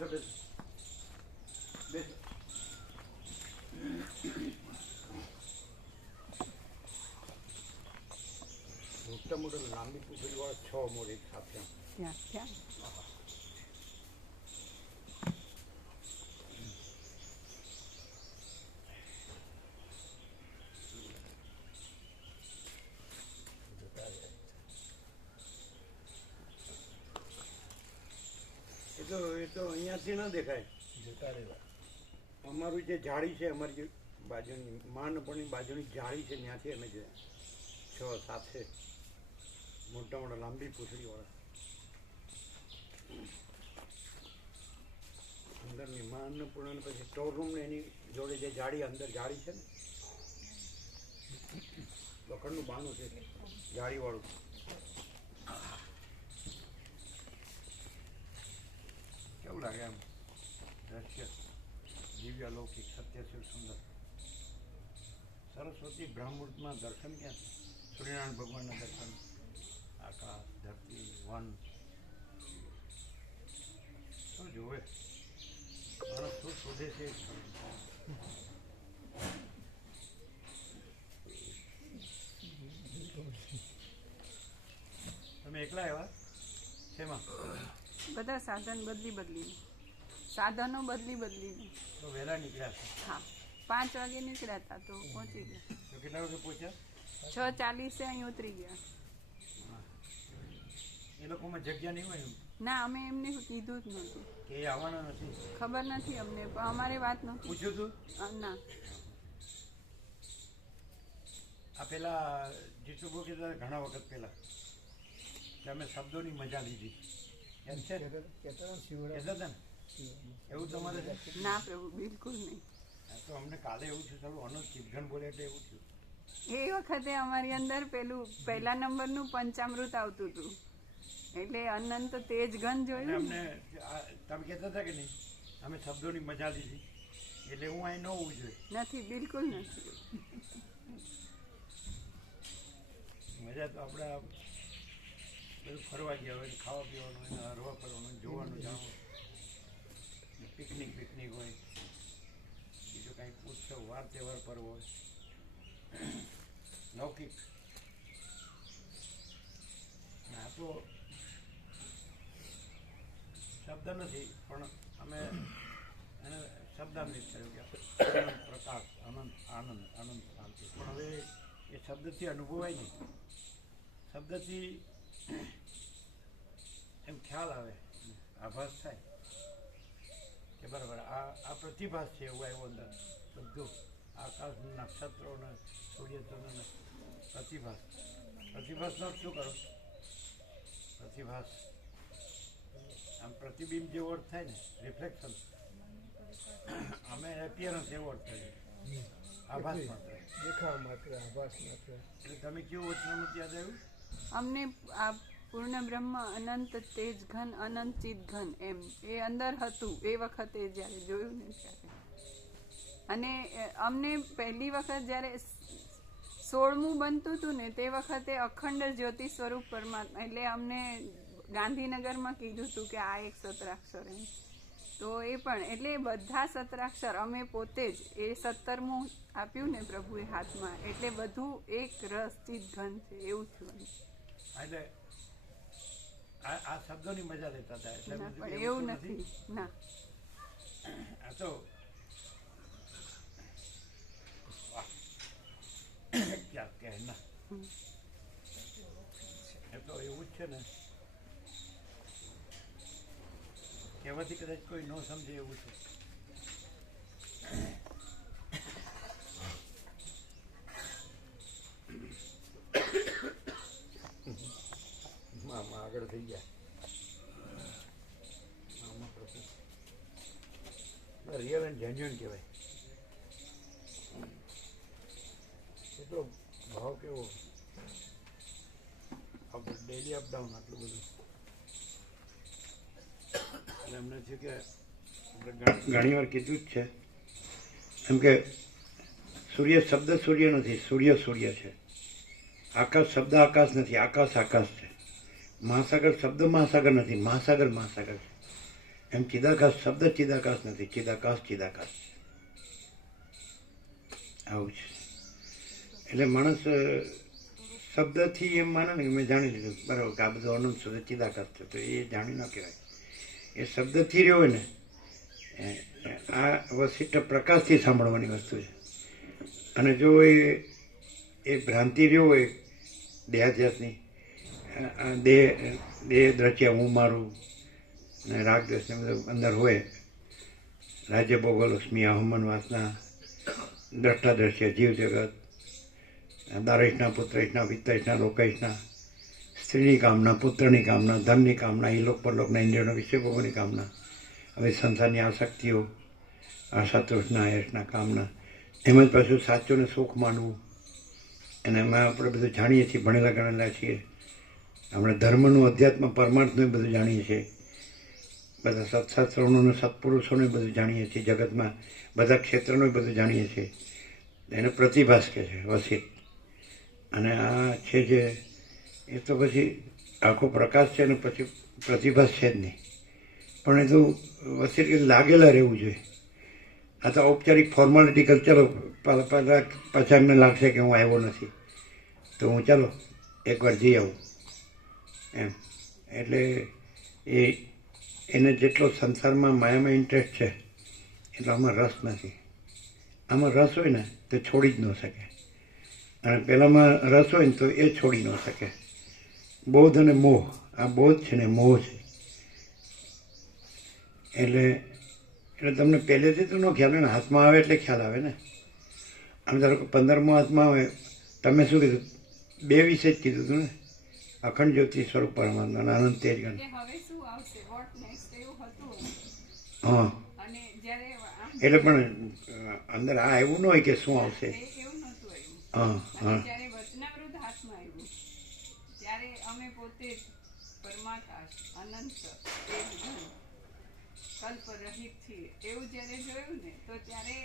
બેસો બેસો બેસો મોટા મોટા લાંબી પૂછડી વાળા છ મોર એક સાથે આમ. ત્યાં ત્યાં એ તો એ તો અહીંયાથી ન દેખાય. જતા રહેવા. અમારું જે જાળી છે અમારી બાજુની માનપણની બાજુની જાળી છે ત્યાંથી અમે જે છ સાથે મોટા મોટા લાંબી પૂછડીવાળા અંદરની માં અન્નપૂર્ણા પછી સ્ટોર રૂમ ને એની જોડે જે જાળી અંદર જાળી છે ને લોખંડનું બાનું છે જાળીવાળું કેવું લાગે એમ? દ્રશ્ય. દિવ્ય લૌકિક સત્ય શિવ સુંદર. સરસ્વતી બ્રહ્મૂર્તમાં દર્શન ક્યાં? સૂર્યનારાયણ ભગવાનના દર્શન. આકાશ, ધરતી, વન. શું જોવે? માણસ શું શોધે છે. તમે એકલા આવ્યા? શેમાં? બધા સાધન બદલી બદલીને. સાધનો બદલી બદલીને. તો વહેલા નીકળ્યા હા. પાંચ વાગે નીકળ્યા હતા તો પહોંચી ગયા. કેટલા વાગે પહોંચ્યા? છ ચાલીસે અહીં ઉતરી ગયા. એ લોકોમાં જગ્યા નહીં હોય ના અમે એમને કીધું જ નહોતું. કે આવવાના નથી? ખબર નથી અમને પણ અમારે વાત નહોતી. પૂછ્યું તું? ના. આ પેલા જીતુભો કીધા ઘણા વખત પહેલા અમે શબ્દોની મજા લીધી. એવું તમારે? ના પ્રભુ બિલકુલ નહીં. તો અમને કાલે એવું થયું. ચાલો અનુ ચીટઘણ બોલે એટલે એવું થયું. એ વખતે અમારી અંદર પેલું પહેલા નંબરનું પંચામૃત આવતું હતું. એટલે અનંત તેજ ઘન જોયું અમને તમે કહેતા હતા કે નહીં? અમે શબ્દોની મજા લીધી. એટલે હું અહીં ન હોવું જોઈએ. નથી બિલકુલ નથી. મજા તો આપણે આ બધું ફરવા ગયા હોય ખાવા પીવાનું હોય હરવા ફરવાનું જોવાનું જાણવું પિકનિક પિકનિક હોય. બીજું કંઈક ઉત્સવ, વાર તહેવાર પર્વ હોય. લૌકિક. ને આ તો શબ્દ નથી, પણ અમે એને શબ્દામૃત કર્યું કે આનંદ પ્રકાશ આનંદ આનંદ આનંદ શાંતિ. પણ હવે એ શબ્દથી અનુભવાય નહીં. શબ્દથી એમ ખ્યાલ આવે. આભાસ થાય. કે બરાબર આ આ પ્રતિભાસ છે એવું આવ્યું અંદર બધું આકાશ નક્ષત્રો ને સૂર્યચંદ્ર ને પ્રતિભાસ પ્રતિભાસનો શું કરો? પ્રતિભાસ. આમ પ્રતિબિંબ જે અર્થ થાય ને રિફ્લેક્શન અમે એપિયરન્સ એવો અર્થ થાય. આભાસ માત્ર. દેખાવ માત્ર આભાસ માત્ર. એટલે તમે કેવું વચનામૃત યાદ આવ્યું અમને આ પૂર્ણ બ્રહ્મ અનંત તેજ ઘન અનંત ચિત ઘન એમ. એ અંદર હતું. એ વખતે જ્યારે જોયું ને ત્યારે. અને અમને પહેલી વખત જ્યારે સોળમું બનતું હતું ને, તે વખતે અખંડ જ્યોતિ સ્વરૂપ પરમાત્મા, એટલે અમને ગાંધીનગરમાં કીધું હતું કે આ એક સત્રાક્ષર એમ. તો એ પણ એટલે બધા સત્રાક્ષર અમે પોતે જ એ સત્તરમું આપ્યું ને પ્રભુએ હાથમાં એટલે બધું એક રસ ચિત ઘન છે એવું થયું. એટલે આ શબ્દોની મજા લેતા હતા એટલે એવું નથી? ના. આ તો ક્યાં કહેના. એ તો એવું જ છે ને. કહેવાથી કદાચ કોઈ ન સમજે એવું છે મામા આગળ થઈ ગયા મામા પ્રભુ રિયલ એન્ડ જેન્યુઅન કહેવાય એટલો ભાવ કેવો આપણે ડેલી અપડાઉન આટલું બધું એટલે એમને છે કે ઘણી વાર કીધું જ છે. એમ કે સૂર્ય શબ્દ સૂર્ય નથી, સૂર્ય સૂર્ય છે. આકાશ શબ્દ આકાશ નથી, આકાશ આકાશ છે. મહાસાગર શબ્દ મહાસાગર નથી, મહાસાગર મહાસાગર છે. એમ ચિદાકાશ શબ્દ ચિદાકાશ નથી, ચિદાકાશ ચિદાકાશ આવું છે. એટલે માણસ શબ્દથી એમ માને ને કે મેં જાણી લીધું. બરાબર કે આ બધું અનંત સુધી ચિદાકાશ છે, તો એ જાણી ન કહેવાય. એ શબ્દથી રહ્યો હોય ને આ વસિષ્ઠ પ્રકાશથી સાંભળવાની વસ્તુ છે. અને જો એ એ ભ્રાંતિ રહ્યો હોય દેહાધ્યાસની દેહ દેહ દ્રશ્ય હું મારું, ને રાગ દ્રશ્ય મતલબ અંદર હોય, રાજ્ય ભોગલ અસ્મિ અહમન વાસના, દ્રષ્ટા દ્રશ્ય જીવ જગત દારેશના પુત્રેશના વિત્તેશના લોકેશના સ્ત્રીની કામના, પુત્રની કામના, ધનની કામના, એ લોક પરલોકના, ઇન્દ્રિયોના વિષય ભોગોની કામના. હવે સંસારની આસક્તિઓ આશા તૃષ્ણા યશના કામના, એમ જ પાછું સાચોને સુખ માનવું. અને એમાં આપણે બધું જાણીએ છીએ, ભણેલા ગણેલા છીએ. આપણે ધર્મનું અધ્યાત્મ પરમાર્થનું બધું જાણીએ છીએ. બધા સત્શાસ્ત્રોનું, સત્પુરુષોનું બધું જાણીએ છીએ. જગતમાં બધા ક્ષેત્રનું બધું જાણીએ છીએ. એને પ્રતિભાસ કહે છે, વસિત. અને આ છે જે એ તો પછી આખો પ્રકાશ છે અને પછી પ્રતિભા છે જ નહીં. પણ એ તો કે લાગેલા રહેવું જોઈએ. આ તો ઔપચારિક ફોર્માલિટી કર ચાલો પાછા એમને લાગશે કે હું આવ્યો નથી. તો હું ચાલો, એકવાર જઈ આવું. એમ. એટલે એ, એને જેટલો સંસારમાં માયામાં ઇન્ટરેસ્ટ છે, એટલો આમાં રસ નથી. આમાં રસ હોય ને તો છોડી જ ન શકે. અને પહેલાંમાં રસ હોય ને તો એ છોડી ન શકે. બોધ અને મોહ. આ બોધ છે ને મોહ છે. એટલે એટલે તમને પહેલેથી તો ન ખ્યાલ ને હાથમાં આવે એટલે ખ્યાલ આવે ને. અને ધારો કે પંદરમો હાથમાં આવે તમે શું કીધું? બે વિશે જ કીધું હતું ને. અખંડ જ્યોતિ સ્વરૂપ પરમાત્મા અને અનંત તેજ ગણ હા. એટલે પણ અંદર આ એવું ન હોય કે શું આવશે. હા હા. જ પરમાકાશ અનંત કલ્પ રહિત છીએ એવું જ્યારે જોયું ને, તો ત્યારે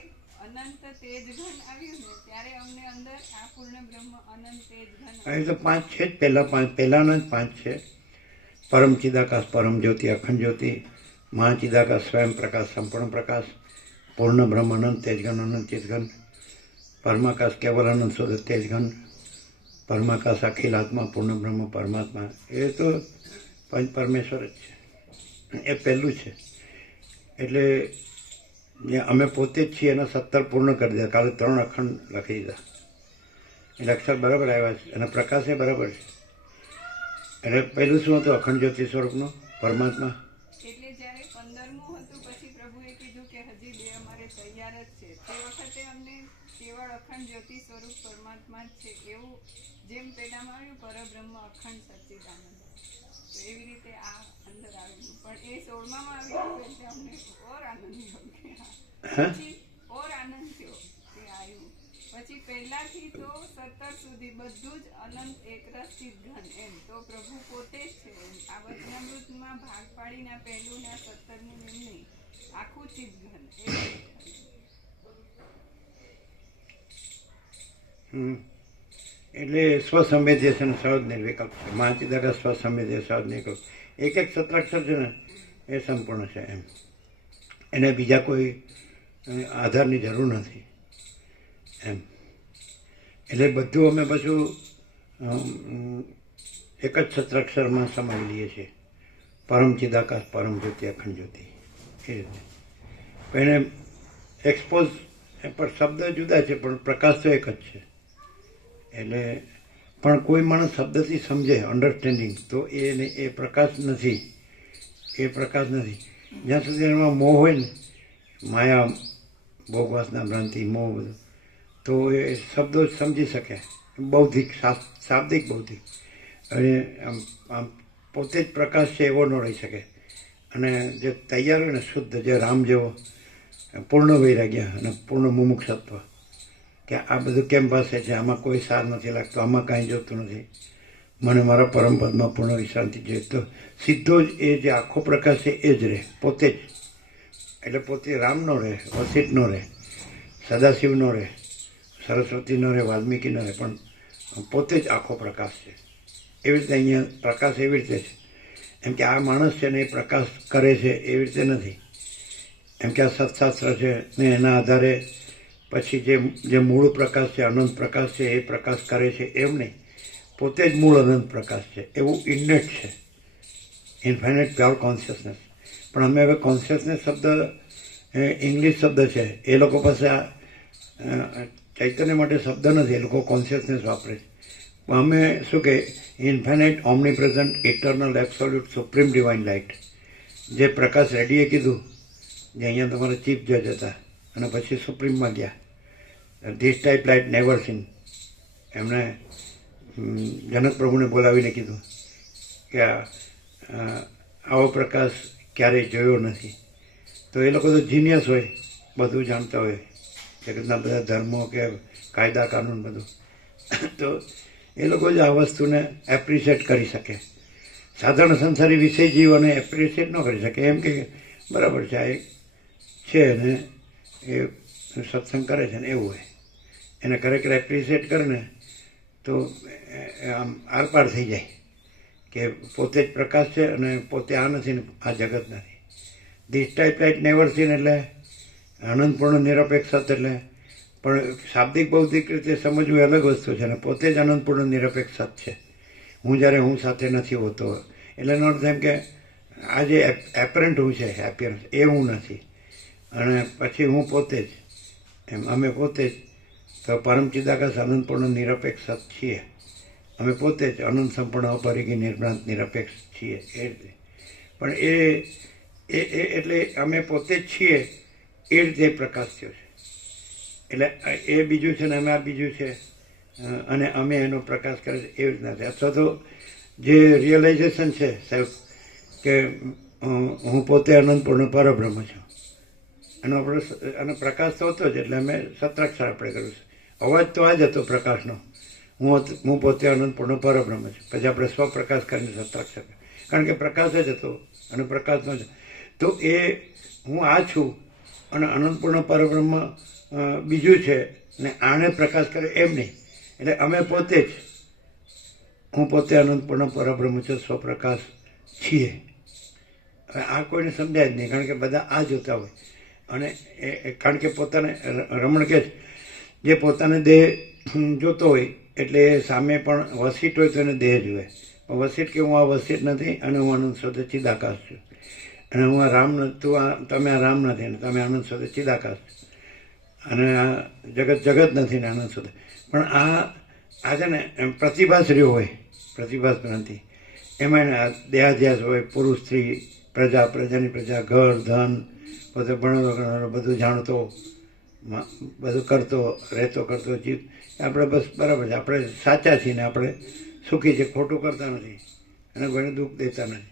અનંત તેજ ઘન આવ્યું ને, ત્યારે અમને અંદર આ પૂર્ણ બ્રહ્મ અનંત તેજ ઘન અહીં તો પાંચ છે જ, પહેલા પાંચ, પહેલાના જ પાંચ છે. પરમ ચિદાકાશ, પરમ જ્યોતિ, અખંડ જ્યોતિ મહાચિદાકાશ સ્વયં પ્રકાશ, સંપૂર્ણ પ્રકાશ, પૂર્ણ બ્રહ્મ અનંત તેજઘન અનંત ચિતઘન પરમાકાશ કેવલ અનંત સુધ તેજઘન પરમાકાશ અખિલ આત્મા પૂર્ણ બ્રહ્મ પરમાત્મા, એ તો પંચ પરમેશ્વર જ છે. એ પહેલું છે. એટલે જે અમે પોતે જ છીએ એના સત્તર પૂર્ણ કરી દીધા. કાલે ત્રણ અખંડ લખી દીધા. એટલે અક્ષર બરાબર આવ્યા છે. અને પ્રકાશ એ બરાબર છે. એટલે પહેલું શું હતું? અખંડ જ્યોતિ સ્વરૂપનું? પરમાત્મા? એવું જેમ પેલામાં આવ્યું પરબ્રહ્મ અખંડ સચ્ચિદાનંદ. તો એવી રીતે આ અંદર આવેલું પણ એ સોળમામાં આવ્યું એટલે અમને ઓર આનંદ થયો પછી ઓર આનંદ થયો તે આવ્યું. પછી પહેલાથી તો સત્તર સુધી બધું જ અનંત એકરસ ઘન એમ. તો પ્રભુ પોતે જ છે આ વચનામૃતમાં ભાગ પાડીને પહેલું ને સત્તર સત્તરનું એમ નહીં. આખું ઘન એ હમ. એટલે સ્વસંવેદ્ય છે ને સહજ નિર્વિકલ્પ છે દ્વારા સ્વસંવેદ્ય સહજ નિર્વિકલ્પ એક એક સત્રાક્ષર છે ને, એ સંપૂર્ણ છે એમ. એને બીજા કોઈ આધારની જરૂર નથી એમ. એટલે બધું અમે પાછું એક જ સત્રાક્ષરમાં સમાવી લઈએ છીએ. પરમ ચિદાકાશ, પરમ જ્યોતિ, અખંડ જ્યોતિ. એ રીતે. એને એક્સપોઝ પણ શબ્દ જુદા છે, પણ પ્રકાશ તો એક જ છે. એટલે પણ કોઈ માણસ શબ્દથી સમજે અન્ડરસ્ટેન્ડિંગ તો એને એ પ્રકાશ નથી. એ પ્રકાશ નથી. જ્યાં સુધી એમાં મોહ હોય ને, માયા, ભોગવાસના ભ્રાંતિ, મોહ બધું, તો એ શબ્દો સમજી શકે. બૌદ્ધિક શાબ્દિક બૌદ્ધિક. અને આમ આમ પોતે જ પ્રકાશ છે એવો ન રહી શકે. અને જે તૈયાર હોય ને શુદ્ધ, જે રામ જેવો, પૂર્ણ વૈરાગ્ય અને પૂર્ણ મુમુક્ષત્વ. કે આ બધું કેમ પાસે છે? આમાં કોઈ સાર નથી લાગતો. આમાં કાંઈ જોતું નથી. મને મારા પરમપદમાં પૂર્ણ વિશ્રાંતિ જોઈએ. તો સીધો જ એ જે આખો પ્રકાશ છે, એ જ રહે. પોતે જ. એટલે પોતે રામનો રહે વસિત નો રહે સદાશિવનો રહે સરસ્વતીનો રહે વાલ્મીકીનો રહે. પણ પોતે જ આખો પ્રકાશ છે. એવી રીતે અહીંયા પ્રકાશ એવી રીતે છે. એમ કે આ માણસ છે ને એ પ્રકાશ કરે છે એવી રીતે નથી. એમ કે આ સત્શાસ્ત્ર છે ને એના આધારે પછી જે જે મૂળ પ્રકાશ છે, અનંત પ્રકાશ છે, એ પ્રકાશ કરે છે, એમ નહીં. પોતે જ મૂળ અનંત પ્રકાશ છે. એવું ઇન્નેટ છે. ઇન્ફાઇનાઇટ પ્યોર કોન્શિયસનેસ પણ અમે હવે કોન્શિયસનેસ શબ્દ ઇંગ્લિશ શબ્દ છે. એ લોકો પાસે આ ચૈતન્ય માટે શબ્દ નથી. એ લોકો કોન્શિયસનેસ વાપરે છે. અમે શું કે infinite omnipresent eternal absolute supreme divine light જે પ્રકાશ રેડીએ કીધું, જે અહીંયા તમારા ચીફ જજ હતા. અને પછી સુપ્રીમમાં ગયા. This type light never seen એમણે જનક પ્રભુને બોલાવીને કીધું કે આવો પ્રકાશ ક્યારેય જોયો નથી. તો એ લોકો તો જીનિયસ હોય, બધું જાણતા હોય. જગતના બધા ધર્મો કે કાયદા, કાનૂન બધું. તો એ લોકો જ આ વસ્તુને એપ્રિશિએટ કરી શકે. સાધારણ સંસારી વિષય જીવોને એપ્રિશિએટ ન કરી શકે. એમ કે, બરાબર છે, આ એક છે ને, એ સત્સંગ કરે છે ને એવું હોય. એને ખરેખર એપ્રિશિએટ કરે ને તો આમ આરપાર થઈ જાય કે પોતે જ પ્રકાશ છે અને પોતે આ નથી ને આ જગત નથી. This type light never seen એટલે આનંદપૂર્ણ, નિરપેક્ષ એટલે પણ શાબ્દિક, બૌદ્ધિક રીતે સમજવું અલગ વસ્તુ છે અને પોતે જ આનંદપૂર્ણ, નિરપેક્ષ છે. હું જ્યારે હું સાથે નથી હોતો, એટલે એનો અર્થ એમ કે આ જે એપરન્ટ હું છે હેપીનેસ એ હું નથી. અને પછી હું પોતે જ એમ અમે પોતે જ, તો પરમ ચિદાકાશ આનંદપૂર્ણ નિરપેક્ષ છીએ. અમે પોતે જ અનંત સંપૂર્ણ અપરિગી નિર્ભ્રાંત નિરપેક્ષ છીએ, એ રીતે. પણ એ એ એટલે અમે પોતે જ છીએ, એ રીતે પ્રકાશ થયો છે. એટલે એ બીજું છે ને અમે આ બીજું છે અને અમે એનો પ્રકાશ કરે છે, એવી રીતના અથવા તો જે રિયલાઇઝેશન છે સાહેબ, કે હું પોતે અનંતપૂર્ણ પરબ્રહ્મ છું. એનો આપણો અને પ્રકાશ તો હતો જ એટલે અમે સત્રાક્ષર આપણે કર્યું છે. અવાજ તો આ જ હતો પ્રકાશનો. હું હું પોતે આનંદપૂર્ણ પરબ્રહ્મ છું. પછી આપણે સ્વપ્રકાશ કરીને સત્રાક્ષર કારણ કે પ્રકાશ જ હતો અને પ્રકાશનો જ. તો એ હું આ છું અને અનંતપૂર્ણ પરબ્રહ્મ બીજું છે ને આણે પ્રકાશ કરે એમ નહીં. એટલે અમે પોતે જ હું પોતે અનંતપૂર્ણ પરબ્રહ્મ છું, સ્વપ્રકાશ છીએ. હવે આ કોઈને સમજાય જ નહીં, કારણ કે બધા આ જોતા હોય. અને એ કારણ કે પોતાને રમણ કે જે પોતાને દેહ જોતો હોય, એટલે એ સામે પણ વસીટ હોય તો એને દેહ જોવે. વસીટ કે હું આ વસીટ નથી અને હું આનંદ શોધે ચિદાકાશ છું. અને હું આ રામ તું આ, તમે આ રામ નથી અને તમે આનંદ શોધે ચિદાકાશ અને આ જગત જગત નથી ને આનંદ શોધે પણ આ આ છે ને, એમ પ્રતિભાસ રહ્યો હોય, પ્રતિભાસ નથી એમાં દેહાધ્યાસ હોય, પુરુષ સ્ત્રી, પ્રજા, પ્રજાની પ્રજા, ઘર, ધન પોતે ભણેલો ગણેલો, બધું જાણતો બધું કરતો, રહેતો કરતો, જીવ, આપણે બસ બરાબર છે. આપણે સાચા છીએ ને આપણે સુખી છે, ખોટું કરતા નથી અને કોઈને દુઃખ દેતા નથી.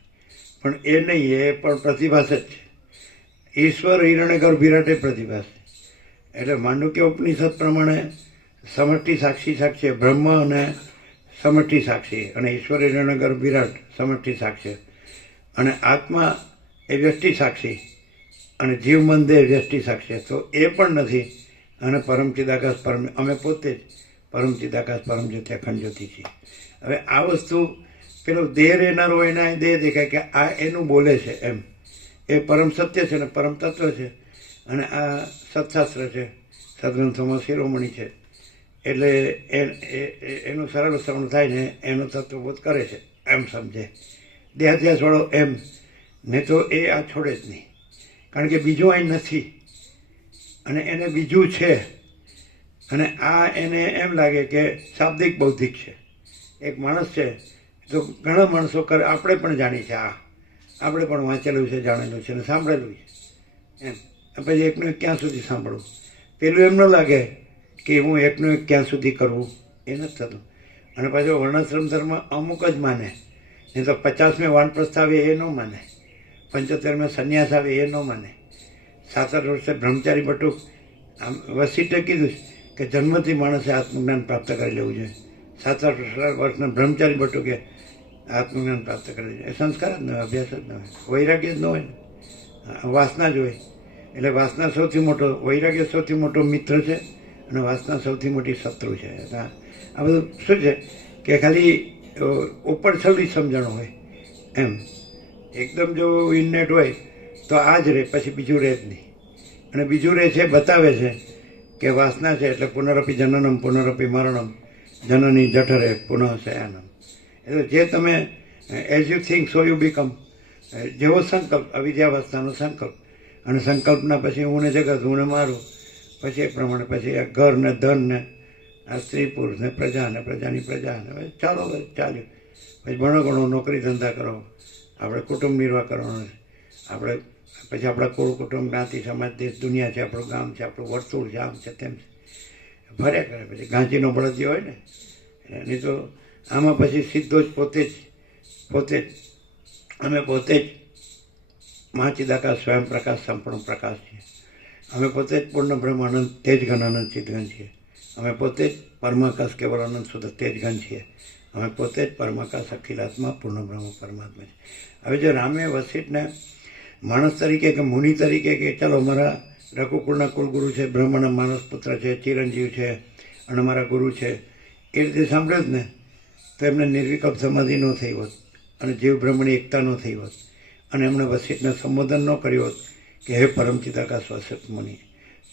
પણ એ નહીં, એ પણ પ્રતિભાસ જ છે. ઈશ્વર હિરણ્યગર વિરાટે પ્રતિભાસ છે. એટલે માંડુક્ય ઉપનિષદ પ્રમાણે સમષ્ટિ સાક્ષી સાક્ષી બ્રહ્મ અને સમષ્ટિ સાક્ષી અને ઈશ્વર હિરણ્યગર વિરાટ સમષ્ટિ સાક્ષી અને આત્મા એ વ્યષ્ટિ સાક્ષી અને જીવ મન દ્રષ્ટિ શકશે તો એ પણ નથી. અને પરમ ચિદાકાશ પરમ અમે પોતે જ પરમ ચિદાકાશ, પરમ જ્યોતિ, અખંડ જ્યોતિ છીએ. હવે આ વસ્તુ પેલો દેહ રહેનારો એના દેહ દેખાય કે આ એનું બોલે છે એમ. એ પરમ સત્ય છે ને પરમ તત્વ છે. અને આ સત્શાસ્ત્ર છે. સદગ્રંથોમાં શિરોમણી છે. એટલે એ- એનું સરળ શ્રવણ થાય ને એનું તત્વબોધ કરે છે. એમ સમજે. દેહાધ્યાસ વાળો એમ. નહીં તો એ આ છોડે જ નહીં. કારણ કે બીજું અહીં નથી. અને એને બીજું છે. અને આ એને એમ લાગે કે શાબ્દિક બૌદ્ધિક છે. એક માણસ છે, તો ઘણા માણસો કરે, આપણે પણ જાણીએ છીએ આ. આપણે પણ વાંચેલું છે, જાણેલું છે અને સાંભળેલું છે. એમ. પછી એકનું એક ક્યાં સુધી સાંભળવું? પેલું એમ ન લાગે કે હું એકનું એક ક્યાં સુધી કરવું. એ નથી થતું. અને પાછો વર્ણાશ્રમ ધર્મ અમુક જ માને. નહીં તો પચાસમે વાન પ્રસ્તાવે એ ન માને. પંચોતેરમાં સંન્યાસ આવે એ ન માને. સાત આઠ વર્ષે બ્રહ્મચારી બટુક, આમ વસીટે કીધું કે જન્મથી માણસે આત્મજ્ઞાન પ્રાપ્ત કરી લેવું જોઈએ. સાત આઠ વર્ષના બ્રહ્મચારી બટુકે આત્મજ્ઞાન પ્રાપ્ત કરી લેવું એ સંસ્કાર જ ન હોય, અભ્યાસ જ ન હોય. વૈરાગ્ય જ ન હોય વાસના જ હોય. એટલે વાસના સૌથી મોટો, વૈરાગ્ય સૌથી મોટો મિત્ર છે અને વાસના સૌથી મોટી શત્રુ છે. આ બધું શું છે? કે ખાલી ઉપર છલની સમજણ હોય એમ. એકદમ જો ઇનનેટ હોય, તો આ જ રહે પછી બીજું રહે જ નહીં. અને બીજું રહે છે, બતાવે છે કે વાસના છે એટલે પુનરપી જનનમ, પુનરપી મરણમ, જનની જઠરે પુનઃ શયાનમ. એટલે જે તમે as you think so you become જેવો સંકલ્પ, અવિદ્યાવસ્થાનો સંકલ્પ. અને સંકલ્પના પછી હું ને જગત, હું ને મારું. પછી એ પ્રમાણે, પછી આ ઘર ને, ધન ને, આ સ્ત્રી, પુરુષ ને, પ્રજા ને, પ્રજાની પ્રજા ને. ચાલો, ચાલ્યું. પછી ભણો ગણો નોકરી ધંધા કરો. આપણે કુટુંબ નિર્વાહ કરવાનો છે. આપણે પછી આપણા કુળ કુટુંબ, જ્ઞાતિ, સમાજ, દેશ, દુનિયા છે, આપણું ગામ છે, આપણું વર્તુળ છે, આમ છે, તેમ છે. ભર્યા કરે પછી. ગાંચીનો બળદ જે હોય ને, એની તો આમાં પછી સીધો જ પોતે જ પોતે જ અમે પોતે જ મહાચિદાકાશ સ્વયં પ્રકાશ, સંપૂર્ણ પ્રકાશ છીએ. અમે પોતે જ પૂર્ણ બ્રહ્માનંદ તેજ ઘન અનંત ચિતગન છીએ. અમે પોતે જ પરમાકાશ, કેવળ અનંત, શુદ્ધ તેજ ઘન છીએ. અમે પોતે જ પરમાકાશ અખિલાત્મા પૂર્ણ બ્રહ્મ પરમાત્મા છે. હવે જો રામે વસિષ્ઠને માણસ તરીકે કે મુનિ તરીકે કે ચાલો મારા રઘુકુળના કુલગુરુ છે, બ્રહ્મના માનસ પુત્ર છે, ચિરંજીવ છે, અને મારા ગુરુ છે, એ રીતે સાંભળ્યો જ ને, તો એમને નિર્વિકલ્પ સમાધિ ન થઈ હોત અને જીવ બ્રહ્મણી એકતા ન થઈ હોત. અને એમણે વસિષ્ઠને સંબોધન ન કર્યું હોત કે હે પરમચિદાકાશ વસિષ્ઠ મુનિ,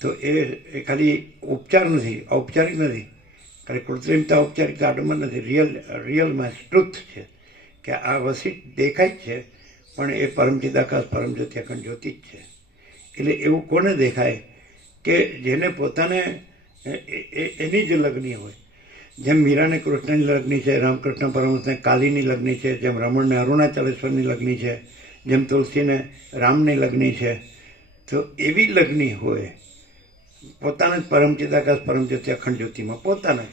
તો એ ખાલી ઉપચાર નથી, ઔપચારિક નથી. ખાલી કૃત્રિમતા ઔપચારિક આડંબર નથી રિયલ રિયલમાં ટ્રુથ છે કે આ વસિત દેખાય જ છે, પણ એ પરમજીત પરમ જ્યોતિ અખંડ જ્યોતિ જ છે. એટલે એવું કોને દેખાય કે જેને પોતાને એની જ લગ્ની હોય? જેમ મીરાને કૃષ્ણની લગ્ની છે, રામકૃષ્ણ પરમહંસને કાલીની લગ્ની છે, જેમ રમણને અરુણાચલેશ્વરની લગ્ની છે, જેમ તુલસીને રામની લગ્ની છે, તો એવી લગ્ની હોય, પોતાના જ પરમ પરમજ્યોતિ અખંડ જ્યોતિમાં પોતાના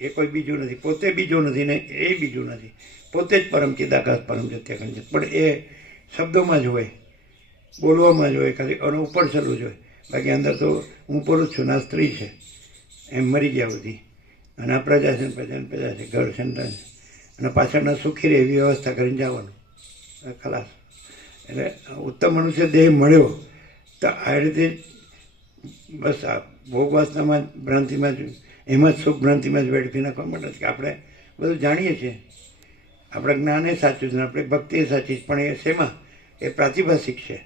એ કોઈ બીજું નથી, પોતે બીજું નથી ને એ બીજું નથી. પોતે જ પરમ ચિદાકાશ, પરમ જ્યોતિ અખંડ છે. પણ એ શબ્દોમાં જ હોય, બોલવામાં જ હોય, ખાલી અને ઉપર છેલ્લું જ હોય. બાકી અંદર તો હું પુરુષ છું, ના, સ્ત્રી છે. એમ મરી ગયા બધી. અને આ પ્રજા છે પ્રજા પ્રજા છે, ઘર છે છે. અને પાછળના સુખી રહે એવી વ્યવસ્થા કરીને જવાનું. ખલાસ. એટલે ઉત્તમ મનુષ્ય દેહ મળ્યો, તો આ રીતે બસ આ ભોગવાસનામાં ભ્રાંતિમાં જ એમાં જ સુખભ્રાંતિમાં જ વેડફી નાખવા માટે કે આપણે બધું જાણીએ છીએ. આપણે જ્ઞાન એ સાચું છે આપણી ભક્તિ એ સાચી છે, પણ એ શેમાં? એ પ્રાતિભાષિક છે.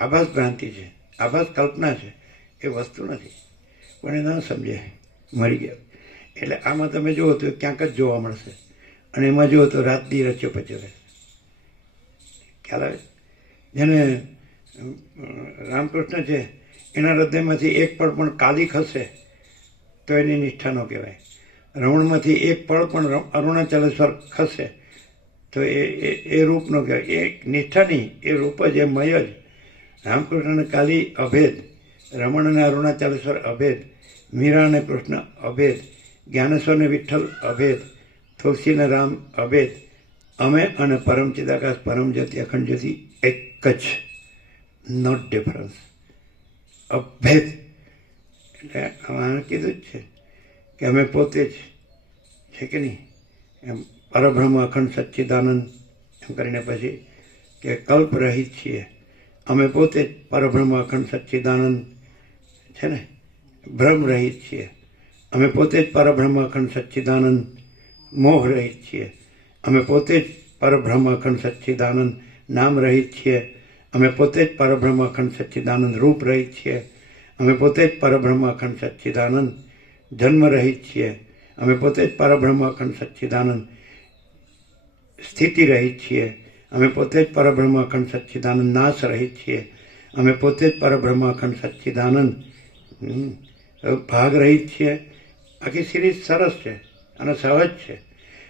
આભાસ ભ્રાંતિ છે. આભાસ કલ્પના છે. એ વસ્તુ નથી. પણ એ ન સમજે મરી ગયા. એટલે આમાં તમે જુઓ તો ક્યાંક જ જોવા મળશે. અને એમાં જુઓ તો રાત દી રચ્યો પચ્યો રહે. ખ્યાલ આવે? જેને રામકૃષ્ણ છે, એના હૃદયમાંથી એક પળ પણ કાલી ખસે તો એની નિષ્ઠાનો કહેવાય. રમણમાંથી એક પળ પણ અરુણાચલેશ્વર ખસે, તો એ, એ- એ રૂપ કહેવાય. એ નિષ્ઠા નહીં એ રૂપ જ, એ મય જ. રામકૃષ્ણ કાલી અભેદ રમણ અને અરુણાચલેશ્વર અભેદ મીરા અને કૃષ્ણ અભેદ જ્ઞાનેશ્વર ને વિઠ્ઠલ અભેદ તુલસી ને રામ અભેદ. અમે અને પરમ ચિદાકાશ, પરમ જ્યોતિ, અખંડ જ્યોતિ એક જ. નોટ ડિફરન્સ અભેદ. એટલે આમાં કીધું જ છે કે અમે પોતે જ છે કે નહીં? એમ પરબ્રહ્મ અખંડ સચ્ચિદાનંદ, એમ કરીને પછી કે કલ્પ રહિત છીએ. અમે પોતે જ પરબ્રહ્મ અખંડ સચ્ચિદાનંદ છે ને? ભ્રમ રહિત છીએ. અમે પોતે જ પરબ્રહ્મ અખંડ સચ્ચિદાનંદ મોહ રહિત છીએ. અમે પોતે જ પરબ્રહ્મ અખંડ સચ્ચિદાનંદ નામ રહિત છીએ. અમે પોતે જ પરબ્રહ્મ અખંડ સચ્ચિદાનંદ રૂપ રહિત છીએ. અમે પોતે જ પરબ્રહ્મ અખંડ સચ્ચિદાનંદ જન્મ રહિત છીએ. અમે પોતે જ પરબ્રહ્મ અખંડ સચ્ચિદાનંદ સ્થિતિ રહિત છીએ. અમે પોતે જ પરબ્રહ્મ અખંડ સચ્ચિદાનંદ નાશ રહિત છીએ. અમે પોતે જ પરબ્રહ્મ અખંડ સચ્ચિદાનંદ ભાગ રહિત છીએ. આખી સિરીઝ સરસ છે અને સહજ છે.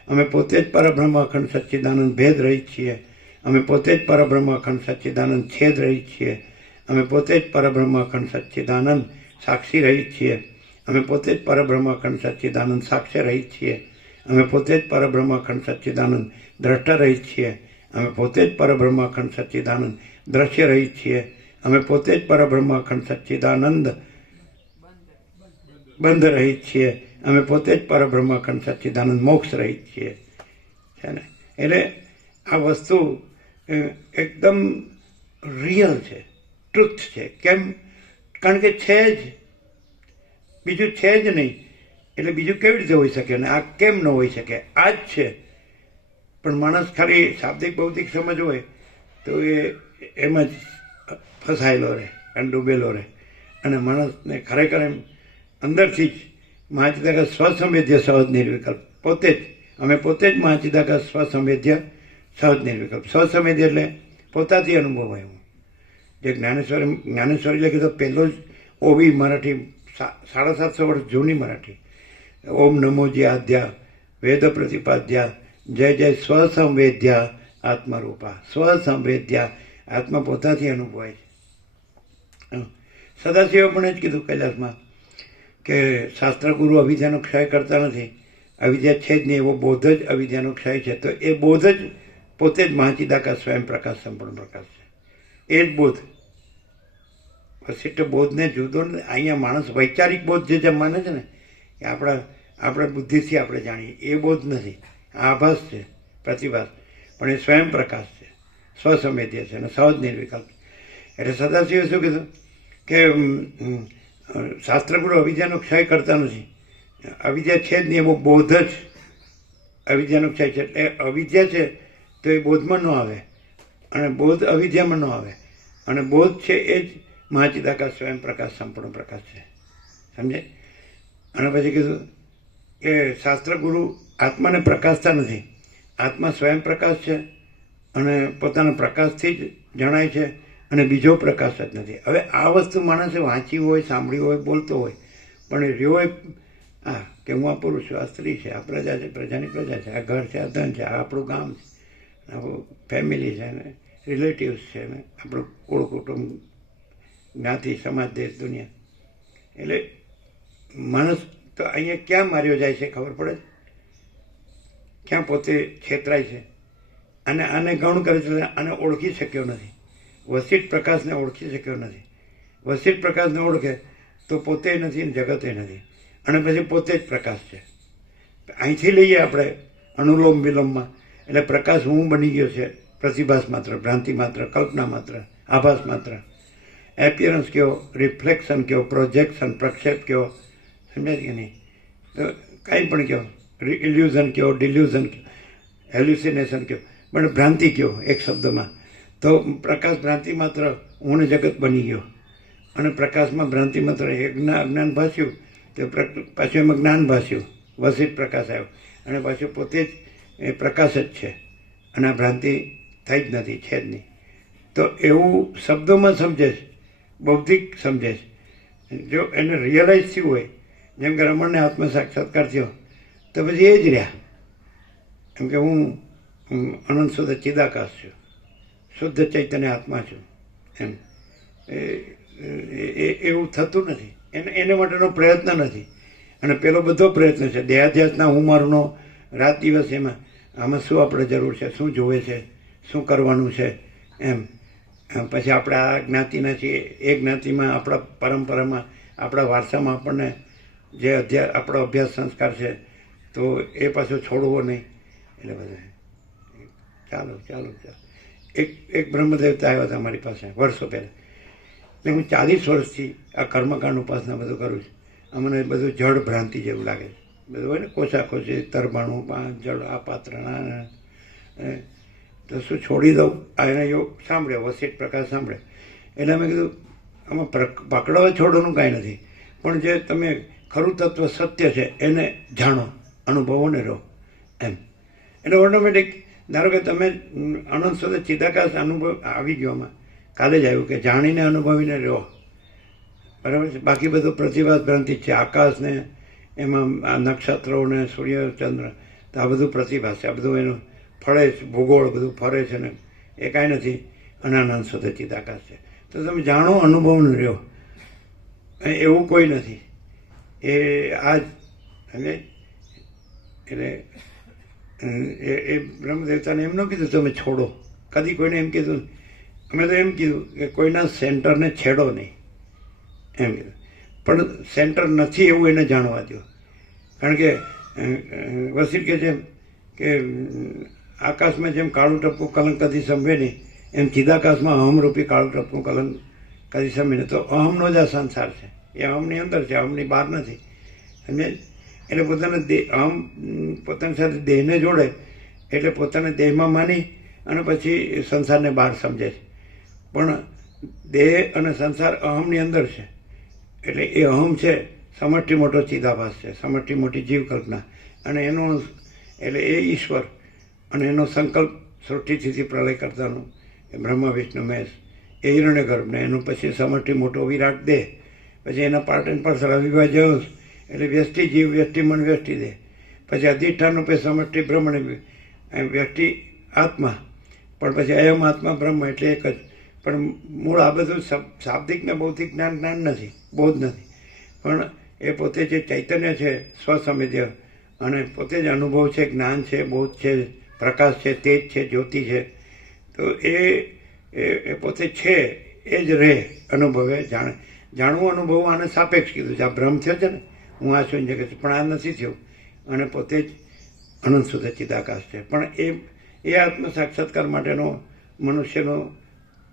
અમે પોતે જ પરબ્રહ્મ અખંડ સચ્ચિદાનંદ ભેદ રહિત છીએ. અમે પોતે જ પરબ્રહ્મ અખંડ સચ્ચિદાનંદ છેદ રહિત છીએ. અમે પોતે જ પરબ્રહ્માખંડ સચ્ચિદાનંદ સાક્ષી રહી છીએ. અમે પોતે જ પરબ્રહ્માખંડ સચ્ચિદાનંદ સાક્ષી રહી છીએ. અમે પોતે જ પરબ્રહ્માખંડ સચ્ચિદાનંદ દ્રષ્ટ રહી છીએ. અમે પોતે જ પરબ્રહ્માખંડ સચ્ચિદાનંદ દ્રશ્ય રહી છીએ. અમે પોતે જ પરબ્રહ્માખંડ સચ્ચિદાનંદ બંધ રહી છીએ. અમે પોતે જ પરબ્રહ્માખંડ સચ્ચિદાનંદ મોક્ષ રહી છીએ. છે ને? એટલે આ વસ્તુ એકદમ રિયલ છે. ટ્રુથ છે. કેમ? કારણ કે છે જ. બીજું છે જ નહીં. એટલે બીજું કેવી રીતે હોઈ શકે અને આ કેમ ન હોઈ શકે? આ જ છે. પણ માણસ ખાલી શાબ્દિક ભૌતિક સમજ હોય તો એ એમ જ ફસાયેલો રહે અને ડૂબેલો રહે. અને માણસને ખરેખર એમ અંદરથી જ મહાચિદાકા સ્વસંવેદ્ય સહજ નિર્વિકલ્પ. પોતે જ. અમે પોતે જ મહાચિદાકા સ્વસંવેદ્ય સહજ નિર્વિકલ્પ. સ્વસંવેદ્ય એટલે પોતાથી અનુભવ હું જે જ્ઞાનેશ્વર જ્ઞાનેશ્વરી લખી કીધો પહેલો જ ઓવી મરાઠી સાડા સાતસો વર્ષ જૂની મરાઠી. ઓમ નમોજી આધ્યા વેદ પ્રતિપાદ્યા, જય જય સ્વસંવેદ્યા આત્મરૂપા. સ્વસંવેદ્યા, આત્મા પોતાથી અનુભવાય છે. સદાશિવે પણ એ જ કીધું કૈલાસમાં કે શાસ્ત્રગુરુ અવિદ્યાનો ક્ષય કરતા નથી. અવિદ્યા છે જ નહીં, એવો બોધ જ અવિદ્યાનો ક્ષય છે. તો એ બોધ જ પોતે જ મહાચિદાકાશ સ્વયં પ્રકાશ સંપૂર્ણ પ્રકાશ. એ જ બોધ. પ્રસિદ્ધ બોધને જુદો ને અહીંયા માણસ વૈચારિક બોધ જે જે માને છે ને, એ આપણા, આપણે બુદ્ધિથી આપણે જાણીએ. એ બોધ નથી. આ આભાસ છે, પ્રતિભાસ. પણ એ સ્વયં પ્રકાશ છે. સ્વસંવેદ્ય છે અને સહજ નિર્વિકલ્પ. એટલે સદાશિવે શું કીધું? કે શાસ્ત્રગુરુ અવિદ્યાનો ક્ષય કરતા નથી. અવિદ્યા છે જ નહીં એવો બોધ જ. અવિદ્યાનો ક્ષય છે. એટલે અવિદ્યા છે, તો એ બોધમાં ન આવે. અને બોધ અવિદ્યામાં ન આવે. અને બોધ છે એ જ મહાચિદાકાશ સ્વયં પ્રકાશ, સંપૂર્ણ પ્રકાશ છે. સમજે? અને પછી કીધું કે શાસ્ત્ર ગુરુ આત્માને પ્રકાશતા નથી. આત્મા સ્વયં પ્રકાશ છે અને પોતાના પ્રકાશથી જ જણાય છે અને બીજો પ્રકાશ જ નથી. હવે આ વસ્તુ માણસે વાંચી હોય, સાંભળી હોય, બોલતો હોય, પણ રહ્યો એ હા કે હું આ પુરુષ છું આ સ્ત્રી છે, આ પ્રજા છે, પ્રજાની પ્રજા છે, આ ઘર છે, આ ધન છે, આ આપણું ગામ છે. ફેમિલી છે ને રિલેટિવ્સ છે ને, આપણું કુળ કુટુંબ, જ્ઞાતિ, સમાજ, દેશ, દુનિયા. એટલે માણસ તો અહીંયા ક્યાં માર્યો જાય છે ખબર પડે? ક્યાં પોતે છેતરાય છે? અને આને ગૌણ કરે છે આને ઓળખી શક્યો નથી. વસિત પ્રકાશને ઓળખી શક્યો નથી. વસિત પ્રકાશને ઓળખે તો પોતે નથી જગતે નથી. અને પછી પોતે જ પ્રકાશ છે. અહીંથી લઈએ આપણે અનુલોમ વિલોમમાં. એટલે પ્રકાશ હું બની ગયો છે. પ્રતિભાસ માત્ર, ભ્રાંતિ માત્ર, કલ્પના માત્ર, આભાસ માત્ર. એપિયરન્સ કયો રિફ્લેક્શન કયો પ્રોજેક્શન પ્રક્ષેપ કયો, સમજાય કે નહીં? કાંઈ પણ કયો ઇલ્યુઝન કયો ડિલ્યુઝન હેલ્યુસિનેશન કયો, પણ ભ્રાંતિ કયો એક શબ્દમાં. તો પ્રકાશ ભ્રાંતિ માત્ર ઊણ જગત બની ગયો. અને પ્રકાશમાં ભ્રાંતિ માત્ર જ્ઞાન અજ્ઞાન ભાસ્યું તો પાછું એમાં જ્ઞાન ભાસ્યું વસિત પ્રકાશ આવ્યો. અને પાછું પોતે જ એ પ્રકાશ જ છે. અને ભ્રાંતિ થઈ જ નથી, છે જ નહીં. તો એવું શબ્દોમાં સમજે બૌદ્ધિક સમજે જો એને રિયલાઇઝ થયું હોય, જેમ કે રમણને આત્મ સાક્ષાત્કાર થયો, તો પછી એ જ રહ્યા. એમ કે હું હું અનંત શુદ્ધ ચિદાકાશ છું, શુદ્ધ ચૈતન્ય આત્મા છું, એમ. એ- એવું થતું નથી. એને એને માટેનો પ્રયત્ન નથી. અને પેલો બધો પ્રયત્ન છે, દેહાધ્યાસના ઉંમરનો રાત દિવસ એમાં આમાં શું આપણે જરૂર છે? શું જોવે છે? શું કરવાનું છે? એમ. પછી આપણે આ જ્ઞાતિના છીએ. એ જ્ઞાતિમાં આપણા પરંપરામાં, આપણા વારસામાં આપણને જે અધ્યા, આપણો અભ્યાસ સંસ્કાર છે, તો એ પાછો છોડવો નહીં. એટલે બધા, ચાલો ચાલો ચાલો. એક એક બ્રહ્મદેવતા આવ્યા હતા મારી પાસે, વર્ષો પહેલાં. એટલે હું ચાલીસ વર્ષથી આ કર્મકાંડ ઉપાસના બધું કરું છું. અમને બધું જળ ભ્રાંતિ જેવું લાગે છે. બધું હોય ને કોસાકોસી તરબાણું જળ આ પાત્ર, ના ના. એ, તો શું છોડી દઉં? આ એને યોગ સાંભળ્યો વસિત પ્રકાશ સાંભળે. એટલે અમે કીધું, આમાં પકડવા છોડવાનું કાંઈ નથી. પણ જે તમે ખરું તત્વ સત્ય છે, એને જાણો અનુભવો ને રહો, એમ. એટલે ઓટોમેટિક ધારો કે તમે અનંત સુધી ચિદાકાશ અનુભવ, આવી ગયો આમાં. કાલે જ આવ્યું કે જાણીને અનુભવીને રહો. બરાબર છે? બાકી બધું પ્રતિભાસ ભ્રાંતિ છે, આકાશને એમાં આ નક્ષત્રો ને સૂર્ય ચંદ્ર આ બધું પ્રતિભા છે. આ બધું એનું ફળે છે ભૂગોળ બધું ફરે છે ને, એ કાંઈ નથી. અનાનંદ સુધી ચિદાકાશ છે. તો તમે જાણો અનુભવને રહ્યો. એ એવું કોઈ નથી. એ આ એટલે એ એ બ્રહ્મદેવતાને એમ ન કીધું, તમે છોડો. કદી કોઈને એમ કીધું, અમે તો એમ કીધું કે કોઈના સેન્ટરને છેડો નહીં. એમ કીધું. પણ સેન્ટર નથી એવું એને જાણવા દો કારણ કે વસીર કે જેમ કે આકાશમાં જેમ કાળું ટપકું કલંક કદી સંભે નહીં, એમ ચિદાકાશમાં અહમરૂપી કાળું ટપકું કલંક કદી સંભે નહીં. તો અહમનો જ આ સંસાર છે. એ અહમની અંદર છે, અહમની બહાર નથી. અને એટલે પોતાના દેહ અહમ પોતાની સાથે દેહને જોડે એટલે પોતાના દેહમાં માની અને પછી સંસારને બહાર સમજે છે. પણ દેહ અને સંસાર અહમની અંદર છે. એટલે એ અહમ છે, સમષ્ટિ મોટો ચિદાભાસ છે, સમષ્ટિ મોટી જીવ કલ્પના અને એનો એટલે એ ઈશ્વર અને એનો સંકલ્પ સૃષ્ટિથી પ્રલય કરતાનો એ બ્રહ્મા, વિષ્ણુ, મહેશ, એ હિરણ્ય ગર્ભ ને એનું પછી સમષ્ટિ મોટો વિરાટ દેહ. પછી એના પાર્ટ એન્ડ પાર્સલ અવિભાજ્ય અંશ એટલે વ્યષ્ટિ જીવ વ્યષ્ટિ મન વ્યષ્ટિ દેહ. પછી અધિષ્ઠાન રૂપે સમષ્ટિ બ્રહ્મણ વ્યક્તિ આત્મા. પણ પછી અયમ આત્મા બ્રહ્મ એટલે એક જ. પણ મૂળ આ બધું શબ- શાબ્દિક ને બૌદ્ધિક જ્ઞાન જ્ઞાન નથી. બોધ નથી. પણ એ પોતે જે ચૈતન્ય છે સ્વસમિધ્ય અને પોતે જ અનુભવ છે, જ્ઞાન છે બોધ છે, પ્રકાશ છે, તેજ છે, જ્યોતિ છે, તો એ એ પોતે છે, એ જ રહે અનુભવે, જાણે. જાણવું અનુભવ આને સાપેક્ષ કીધું છે. આ ભ્રમ થયો છે ને, હું આ છું જગત. પણ આ નથી થયું. અને પોતે જ અનંત સુધી ચિદાકાશ છે. પણ એ એ આત્મ સાક્ષાત્કાર માટેનો મનુષ્યનો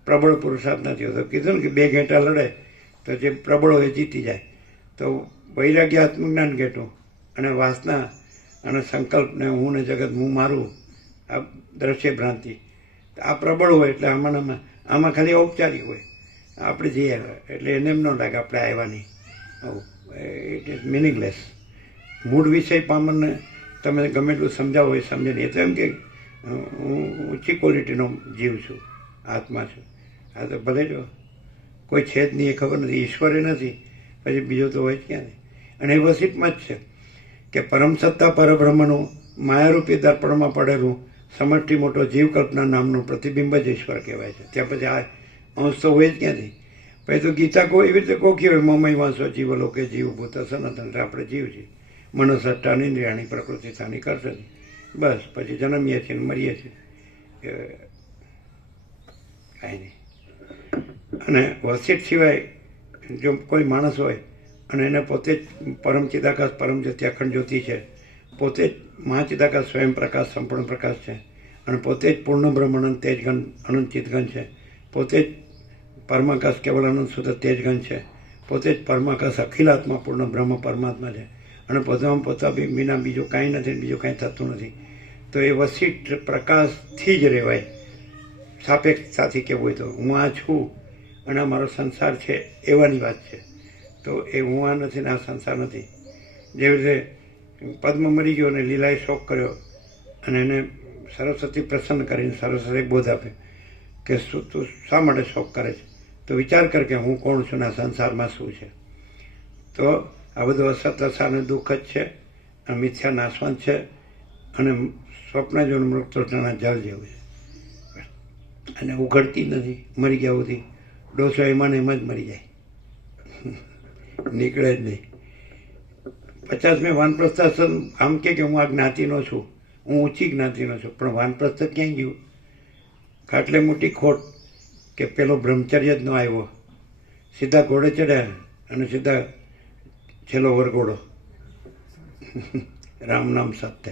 પ્રબળ પુરુષાર્થ નથી હોતો. કીધું ને કે બે ઘેટા લડે તો જે પ્રબળ હોય જીતી જાય. તો વૈરાગ્ય આત્મજ્ઞાન ઘેટું અને વાસના અને સંકલ્પને હું ને જગત હું મારું, આ દ્રશ્ય ભ્રાંતિ. આ પ્રબળ હોય એટલે આમાં આમાં આમાં ખાલી ઔપચારિક હોય. આપણે જઈ આવ્યા એટલે એને એમ ન લાગે આપણે આવ્યા નહીં ઇટ ઇઝ મિનિંગલેસ મૂળ વિષય પામરને તમે ગમે એટલું સમજાવો એ સમજે નહીં. એ તો એમ કે, હું ઊંચી ક્વોલિટીનો જીવ છું, આત્મા છું. આ તો ભલે જો કોઈ છે જ નહીં, એ ખબર નથી. ઈશ્વરે નથી. પછી બીજો તો હોય જ ક્યાં નહીં. અને એ વસીટમાં જ છે કે પરમ સત્તા, પરબ્રહ્મનું માયારૂપી દર્પણમાં પડેલું સમષ્ટિ મોટો જીવકલ્પના નામનું પ્રતિબિંબ જ ઈશ્વર કહેવાય છે. ત્યાં પછી આ અંશ તો હોય જ ક્યાંથી પછી તો ગીતા કોઈ એવી રીતે કોકી હોય મમય વાંસો જીવ લોકે જીવ ભૂત સનાતન. આપણે જીવ છીએ. મનસટ્ટા નિંદ્રિયાણી પ્રકૃતિ થાની કરશે બસ, પછી જન્મીએ છીએ મરીએ છીએ. કાંઈ નહીં. અને વસિત સિવાય જો કોઈ માણસ હોય, અને એને પોતે જ પરમ ચિદાકાશ, પરમ જ્યોતિ અખંડ જ્યોતિ છે, પોતે જ મહાચિદાકાશ સ્વયં પ્રકાશ, સંપૂર્ણ પ્રકાશ છે, અને પોતે જ પૂર્ણ બ્રહ્મ અનંત તેજગન, અનંત ચિતગન છે, પોતે જ પરમાકાશ કેવલ અનંત શુદ્ધ તેજગન છે, પોતે જ પરમાકાશ અખિલાત્મા પૂર્ણ બ્રહ્મ પરમાત્મા છે, અને પોતામાં પોતા વિના બીજું કાંઈ નથી, બીજું કાંઈ થતું નથી. તો એ વસીટ પ્રકાશથી જ રહેવાય. સાપેક્ષતાથી કહેવું હોય તો, હું આ છું અને આ મારો સંસાર છે, એવાની વાત છે. તો એ હું આ નથી ને આ સંસાર નથી. જેવી રીતે પદ્મ મરી ગયો અને લીલાએ શોક કર્યો અને એને સરસ્વતી પ્રસન્ન કરીને સરસ્વતી બોધ આપ્યો કે શું તું શા માટે શોક કરે છે? તો વિચાર કર કે હું કોણ છું ને આ સંસારમાં શું છે? તો આ બધું અસત અસાને દુઃખ જ છે આ મિથ્યા નાશવંત છે અને સ્વપ્ન જો મૃતના જળ જેવું છે. અને ઉઘડતી નથી, મરી ગયા સુધી. ડોસો એમાં એમાં જ મરી જાય. નીકળે જ નહીં. પચાસ મેં વાનપ્રસ્થાસન, આમ કે હું આ જ્ઞાતિનો છું. હું ઊંચી જ્ઞાતિનો છું, પણ વાનપ્રસ્થ ક્યાંય ગયું? ખાટલે મોટી ખોટ કે પેલો બ્રહ્મચર્ય જ ન આવ્યો. સીધા ઘોડે ચડ્યા અને સીધા છેલ્લો વરઘોડો. રામ નામ સત્ય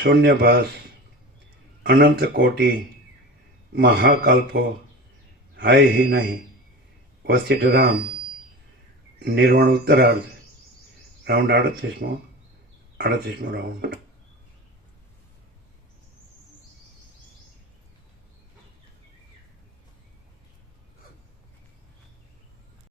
શૂન્યભાસ, અનંત કોટી, મહાકલ્પો, હાય હિ નહીં, વસિષ્ઠ રામ, નિર્વાણ ઉત્તરાર્ધ. રાઉન્ડ આડત્રીસમો આડત્રીસમો રાઉન્ડ.